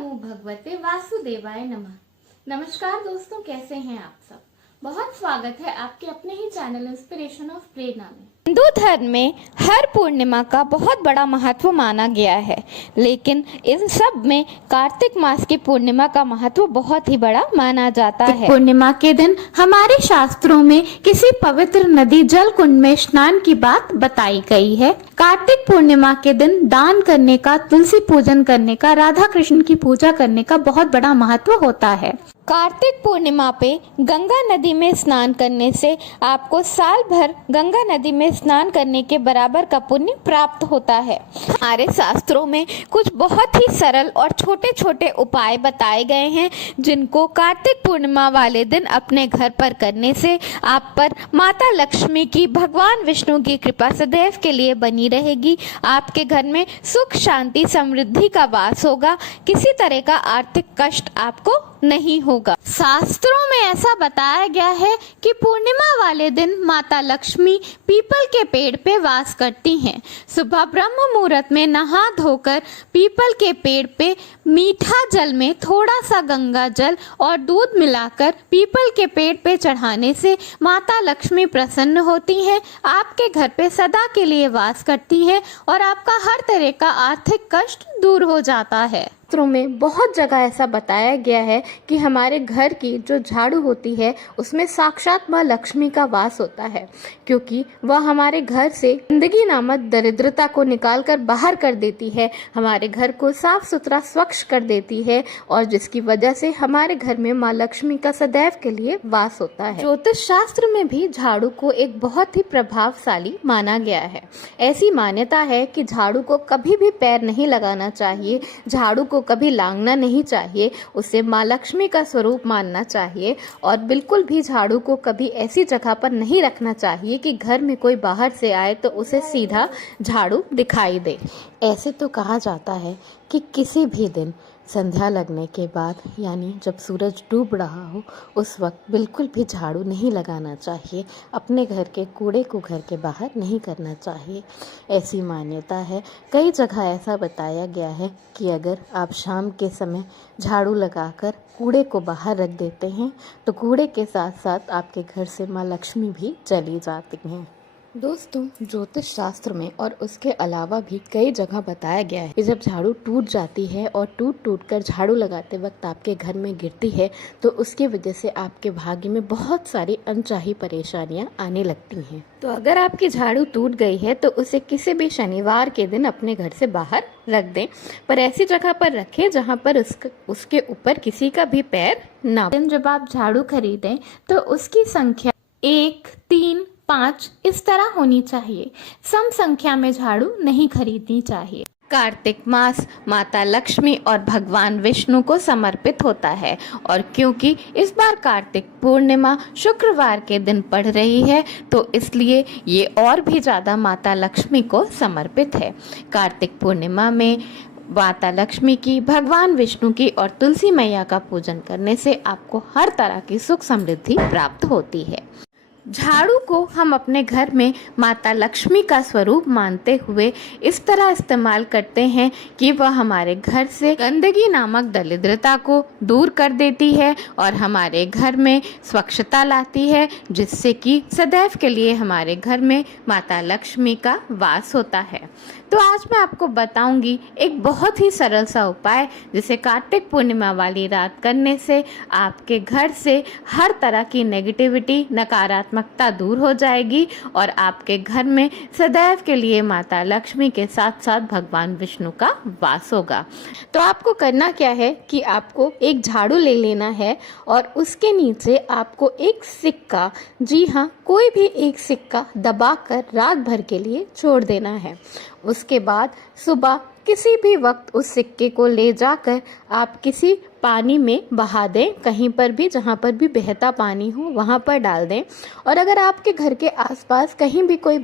नमो भगवते वासुदेवाय नमः। नमस्कार दोस्तों, कैसे हैं आप सब। बहुत स्वागत है आपके अपने ही चैनल इंस्पिरेशन ऑफ प्रेरणा में। हिंदू धर्म में हर पूर्णिमा का बहुत बड़ा महत्व माना गया है, लेकिन इन सब में कार्तिक मास की पूर्णिमा का महत्व बहुत ही बड़ा माना जाता है। पूर्णिमा के दिन हमारे शास्त्रों में किसी पवित्र नदी जल कुंड में स्नान की बात बताई गई है। कार्तिक पूर्णिमा के दिन दान करने का, तुलसी पूजन करने का, राधा कृष्ण की पूजा करने का बहुत बड़ा महत्व होता है। कार्तिक पूर्णिमा पे गंगा नदी में स्नान करने से आपको साल भर गंगा नदी में स्नान करने के बराबर का पुण्य प्राप्त होता है। हमारे शास्त्रों में कुछ बहुत ही सरल और छोटे छोटे उपाय बताए गए हैं, जिनको कार्तिक पूर्णिमा वाले दिन अपने घर पर करने से आप पर माता लक्ष्मी की, भगवान विष्णु की कृपा सदैव के लिए बनी रहेगी। आपके घर में सुख, शांति, समृद्धि का वास होगा। किसी तरह का आर्थिक कष्ट आपको नहीं होगा। शास्त्रों में ऐसा बताया गया है कि पूर्णिमा वाले दिन माता लक्ष्मी पीपल के पेड़ पे वास करती हैं। सुबह ब्रह्म मुहूर्त में नहा धोकर पीपल के पेड़ पे मीठा जल में थोड़ा सा गंगा जल और दूध मिलाकर पीपल के पेड़ पे चढ़ाने से माता लक्ष्मी प्रसन्न होती हैं, आपके घर पे सदा के लिए वास करती हैं और आपका हर तरह का आर्थिक कष्ट दूर हो जाता है। शास्त्रों में बहुत जगह ऐसा बताया गया है कि हमारे घर की जो झाड़ू होती है उसमें साक्षात माँ लक्ष्मी का वास होता है, क्योंकि वह हमारे घर से गंदगी नामक दरिद्रता को निकाल कर बाहर कर देती है, हमारे घर को साफ सुथरा स्वच्छ कर देती है और जिसकी वजह से हमारे घर में माँ लक्ष्मी का सदैव के लिए वास होता है। ज्योतिष शास्त्र में भी झाड़ू को एक बहुत ही प्रभावशाली माना गया है। ऐसी मान्यता है कि झाड़ू को कभी भी पैर नहीं लगाना चाहिए, झाड़ू को कभी लांगना नहीं चाहिए, उसे माँ लक्ष्मी का स्वरूप मानना चाहिए और बिल्कुल भी झाड़ू को कभी ऐसी जगह पर नहीं रखना चाहिए कि घर में कोई बाहर से आए तो उसे सीधा झाड़ू दिखाई दे। ऐसे तो कहा जाता है कि किसी भी दिन संध्या लगने के बाद, यानी जब सूरज डूब रहा हो, उस वक्त बिल्कुल भी झाड़ू नहीं लगाना चाहिए। अपने घर के कूड़े को घर के बाहर नहीं करना चाहिए, ऐसी मान्यता है। कई जगह ऐसा बताया गया है कि अगर आप शाम के समय झाड़ू लगाकर कूड़े को बाहर रख देते हैं तो कूड़े के साथ साथ आपके घर से माँ लक्ष्मी भी चली जाती हैं। दोस्तों, ज्योतिष शास्त्र में और उसके अलावा भी कई जगह बताया गया है कि जब झाड़ू टूट जाती है और टूट कर झाड़ू लगाते वक्त आपके घर में गिरती है तो उसकी वजह से आपके भाग्य में बहुत सारी अनचाही परेशानियां आने लगती हैं। तो अगर आपकी झाड़ू टूट गई है तो उसे किसी भी शनिवार के दिन अपने घर से बाहर रख दें, पर ऐसी जगह पर रखें जहां पर उसके ऊपर किसी का भी पैर ना। जब आप झाड़ू खरीदें तो उसकी संख्या 1, 3, 5 इस तरह होनी चाहिए। सम संख्या में झाड़ू नहीं खरीदनी चाहिए। कार्तिक मास माता लक्ष्मी और भगवान विष्णु को समर्पित होता है और क्योंकि इस बार कार्तिक पूर्णिमा शुक्रवार के दिन पड़ रही है तो इसलिए ये और भी ज़्यादा माता लक्ष्मी को समर्पित है। कार्तिक पूर्णिमा में माता लक्ष्मी की, भगवान विष्णु की और तुलसी मैया का पूजन करने से आपको हर तरह की सुख समृद्धि प्राप्त होती है। झाड़ू को हम अपने घर में माता लक्ष्मी का स्वरूप मानते हुए इस तरह इस्तेमाल करते हैं कि वह हमारे घर से गंदगी नामक दरिद्रता को दूर कर देती है और हमारे घर में स्वच्छता लाती है, जिससे कि सदैव के लिए हमारे घर में माता लक्ष्मी का वास होता है। तो आज मैं आपको बताऊंगी एक बहुत ही सरल सा उपाय, जिसे कार्तिक पूर्णिमा वाली रात करने से आपके घर से हर तरह की नेगेटिविटी, नकारात्मकता दूर हो जाएगी और आपके घर में सदैव के लिए माता लक्ष्मी के साथ साथ भगवान विष्णु का वास होगा। तो आपको करना क्या है कि आपको एक झाड़ू ले लेना है और उसके नीचे आपको एक सिक्का, जी हाँ, कोई भी एक सिक्का दबाकर रात भर के लिए छोड़ देना है। उसके बाद सुबह किसी भी वक्त उस सिक्के को ले जाकर आप किसी पानी में बहा दें, कहीं पर भी जहाँ पर भी बहता पानी हो वहाँ पर डाल दें। और अगर आपके घर के आसपास कहीं भी कोई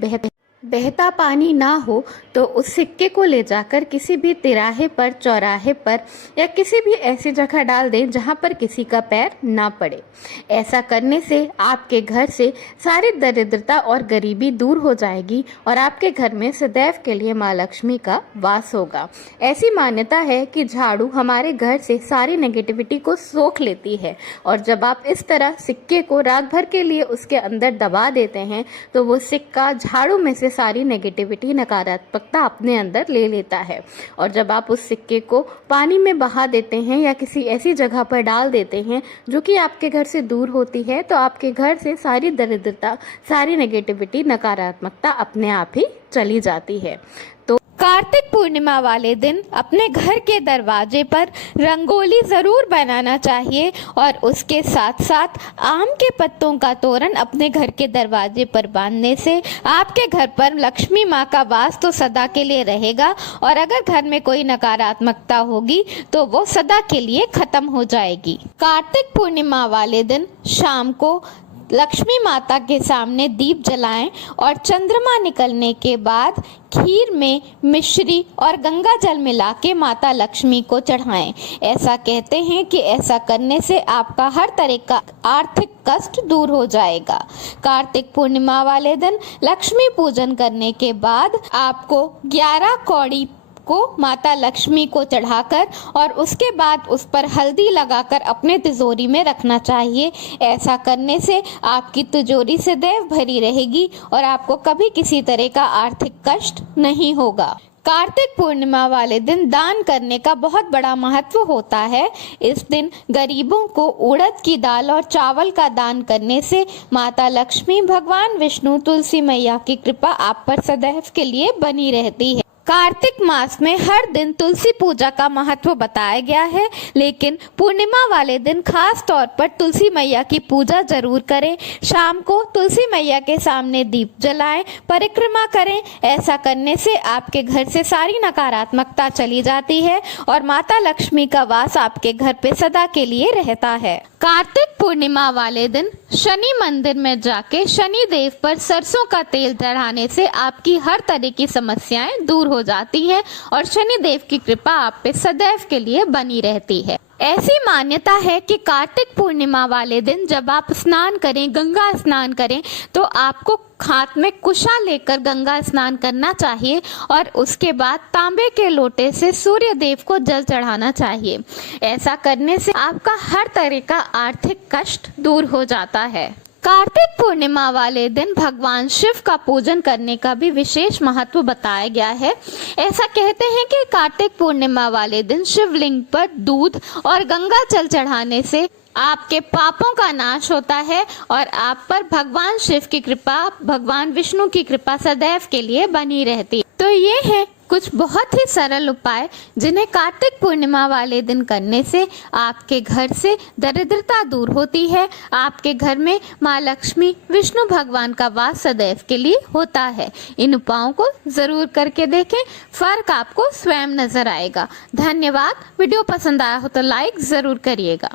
बहता पानी ना हो तो उस सिक्के को ले जाकर किसी भी तिराहे पर, चौराहे पर या किसी भी ऐसी जगह डाल दें जहां पर किसी का पैर ना पड़े। ऐसा करने से आपके घर से सारी दरिद्रता और गरीबी दूर हो जाएगी और आपके घर में सदैव के लिए माँ लक्ष्मी का वास होगा। ऐसी मान्यता है कि झाड़ू हमारे घर से सारी नेगेटिविटी को सोख लेती है और जब आप इस तरह सिक्के को रात भर के लिए उसके अंदर दबा देते हैं तो वो सिक्का झाड़ू में से सारी नेगेटिविटी, नकारात्मकता अपने अंदर ले लेता है। और जब आप उस सिक्के को पानी में बहा देते हैं या किसी ऐसी जगह पर डाल देते हैं जो कि आपके घर से दूर होती है तो आपके घर से सारी दरिद्रता, सारी नेगेटिविटी, नकारात्मकता अपने आप ही चली जाती है। तो कार्तिक पूर्णिमा वाले दिन अपने घर के दरवाजे पर रंगोली जरूर बनाना चाहिए और उसके साथ साथ आम के पत्तों का तोरण अपने घर के दरवाजे पर बांधने से आपके घर पर लक्ष्मी माँ का वास तो सदा के लिए रहेगा और अगर घर में कोई नकारात्मकता होगी तो वो सदा के लिए खत्म हो जाएगी। कार्तिक पूर्णिमा वाले दिन शाम को लक्ष्मी माता के सामने दीप जलाएं और चंद्रमा निकलने के बाद खीर में मिश्री और गंगा जल मिला के माता लक्ष्मी को चढ़ाएं। ऐसा कहते हैं कि ऐसा करने से आपका हर तरह का आर्थिक कष्ट दूर हो जाएगा। कार्तिक पूर्णिमा वाले दिन लक्ष्मी पूजन करने के बाद आपको 11 कौड़ी को माता लक्ष्मी को चढ़ाकर और उसके बाद उस पर हल्दी लगाकर अपने तिजोरी में रखना चाहिए। ऐसा करने से आपकी तिजोरी सदैव भरी रहेगी और आपको कभी किसी तरह का आर्थिक कष्ट नहीं होगा। कार्तिक पूर्णिमा वाले दिन दान करने का बहुत बड़ा महत्व होता है। इस दिन गरीबों को उड़द की दाल और चावल का दान करने से माता लक्ष्मी, भगवान विष्णु, तुलसी मैया की कृपा आप पर सदैव के लिए बनी रहती है। कार्तिक मास में हर दिन तुलसी पूजा का महत्व बताया गया है, लेकिन पूर्णिमा वाले दिन खास तौर पर तुलसी मैया की पूजा जरूर करें। शाम को तुलसी मैया के सामने दीप जलाएं, परिक्रमा करें। ऐसा करने से आपके घर से सारी नकारात्मकता चली जाती है और माता लक्ष्मी का वास आपके घर पे सदा के लिए रहता है। कार्तिक पूर्णिमा वाले दिन शनि मंदिर में जाके शनि देव पर सरसों का तेल चढ़ाने से आपकी हर तरह की समस्याएं दूर हो जाती हैं और शनि देव की कृपा आप पे सदैव के लिए बनी रहती है। ऐसी मान्यता है कि कार्तिक पूर्णिमा वाले दिन जब आप स्नान करें, गंगा स्नान करें, तो आपको हाथ में कुशा लेकर गंगा स्नान करना चाहिए और उसके बाद तांबे के लोटे से सूर्य देव को जल चढ़ाना चाहिए। ऐसा करने से आपका हर तरह का आर्थिक कष्ट दूर हो जाता है। कार्तिक पूर्णिमा वाले दिन भगवान शिव का पूजन करने का भी विशेष महत्व बताया गया है। ऐसा कहते हैं कि कार्तिक पूर्णिमा वाले दिन शिवलिंग पर दूध और गंगा जल चढ़ाने से आपके पापों का नाश होता है और आप पर भगवान शिव की कृपा, भगवान विष्णु की कृपा सदैव के लिए बनी रहती है। तो ये है कुछ बहुत ही सरल उपाय जिन्हें कार्तिक पूर्णिमा वाले दिन करने से आपके घर से दरिद्रता दूर होती है, आपके घर में माँ लक्ष्मी, विष्णु भगवान का वास सदैव के लिए होता है। इन उपायों को जरूर करके देखें, फर्क आपको स्वयं नजर आएगा। धन्यवाद। वीडियो पसंद आया हो तो लाइक जरूर करिएगा।